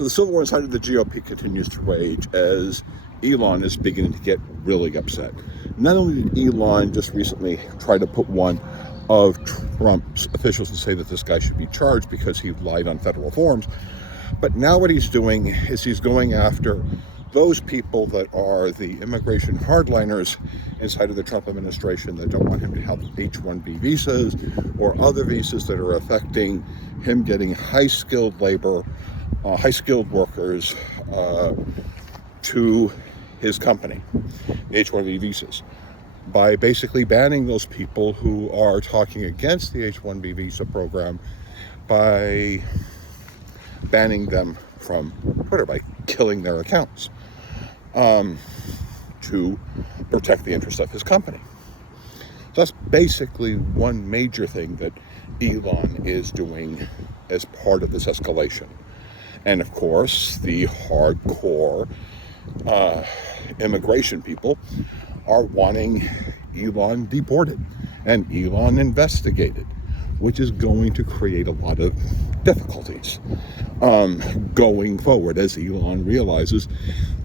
So the civil war inside of the GOP continues to rage as Elon is beginning to get really upset. Not only did Elon just recently try to put one of Trump's officials and say that this guy should be charged because he lied on federal forms, but now what he's doing is he's going after those people that are the immigration hardliners inside of the Trump administration that don't want him to have H-1B visas or other visas that are affecting him getting high-skilled labor, high-skilled workers to his company, the H-1B visas, by basically banning those people who are talking against the H-1B visa program, by banning them from Twitter, by killing their accounts, to protect the interest of his company. So that's basically one major thing that Elon is doing as part of this escalation. And of course, the hardcore immigration people are wanting Elon deported and Elon investigated, which is going to create a lot of difficulties going forward as Elon realizes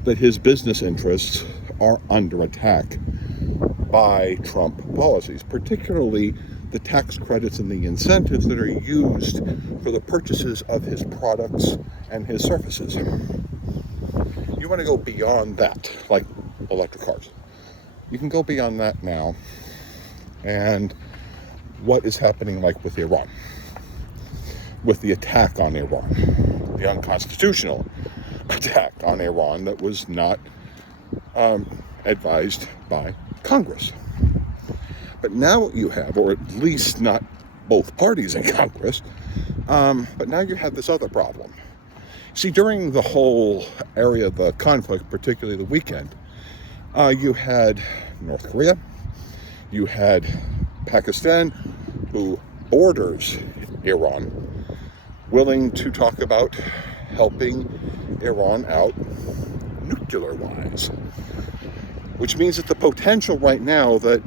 that his business interests are under attack by Trump policies, particularly the tax credits and the incentives that are used for the purchases of his products and his services. You want to go beyond that, like electric cars. You can go beyond that now. And what is happening like with Iran, with the attack on Iran, the unconstitutional attack on Iran that was not advised by Congress. But now what you have, or at least not both parties in Congress, but now you have this other problem. See, during the whole area of the conflict, particularly the weekend, you had North Korea, you had Pakistan, who borders Iran, willing to talk about helping Iran out nuclear-wise, which means that the potential right now that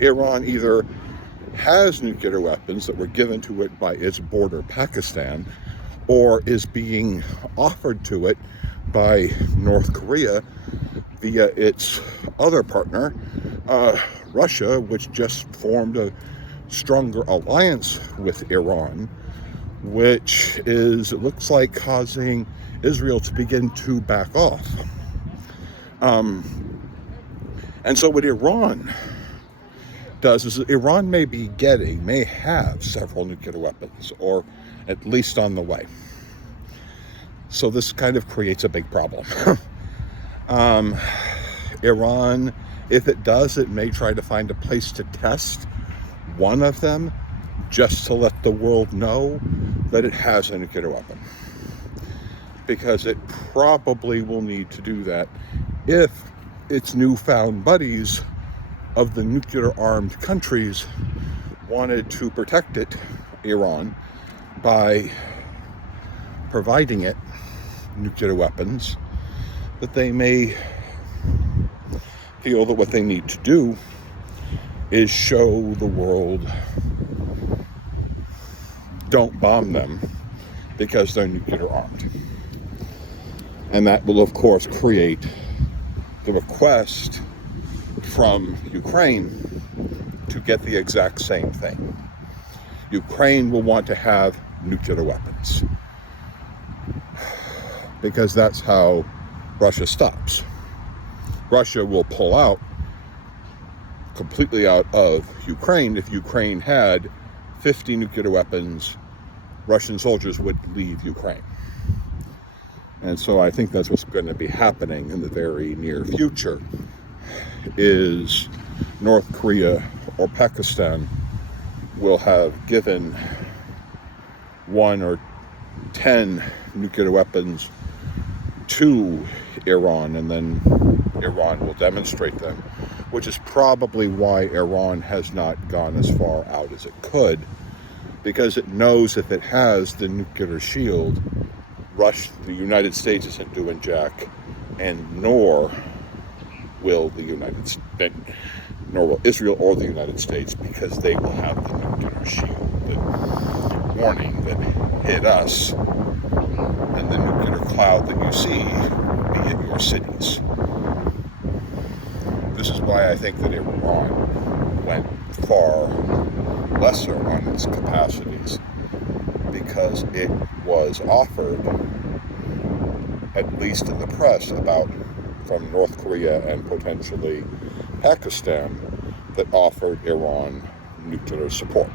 Iran either has nuclear weapons that were given to it by its border Pakistan, or is being offered to it by North Korea via its other partner, Russia, which just formed a stronger alliance with Iran, which is, it looks like, causing Israel to begin to back off. And so what Iran does is Iran may have several nuclear weapons, or at least on the way. So this kind of creates a big problem. Iran, if it does, it may try to find a place to test one of them just to let the world know that it has a nuclear weapon. Because it probably will need to do that if its newfound buddies of the nuclear-armed countries wanted to protect it, Iran, by providing it nuclear weapons, that they may feel that what they need to do is show the world, don't bomb them because they're nuclear armed. And that will, of course, create the request from Ukraine to get the exact same thing. Ukraine will want to have nuclear weapons because that's how Russia stops. Russia will pull out completely out of Ukraine. If Ukraine had 50 nuclear weapons, Russian soldiers would leave Ukraine. And so I think that's what's going to be happening in the very near future, is North Korea or Pakistan will have given 1 or 10 nuclear weapons to Iran, and then Iran will demonstrate them, which is probably why Iran has not gone as far out as it could, because it knows if it has the nuclear shield, the United States isn't doing jack, and nor will Israel or the United States, because they will have the nuclear shield, the warning that hit us, and the nuclear fallout that you see be in your cities. This is why I think that Iran went far lesser on its capacities, because it was offered, at least in the press, from North Korea and potentially Pakistan, that offered Iran nuclear support.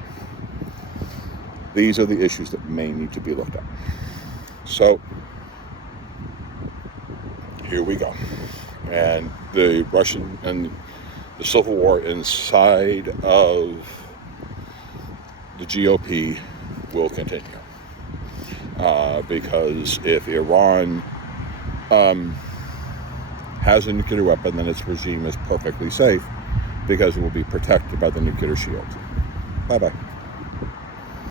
These are the issues that may need to be looked at. So, here we go. And the Russian and the civil war inside of the GOP will continue. Because if Iran has a nuclear weapon, then its regime is perfectly safe because it will be protected by the nuclear shield. Bye-bye.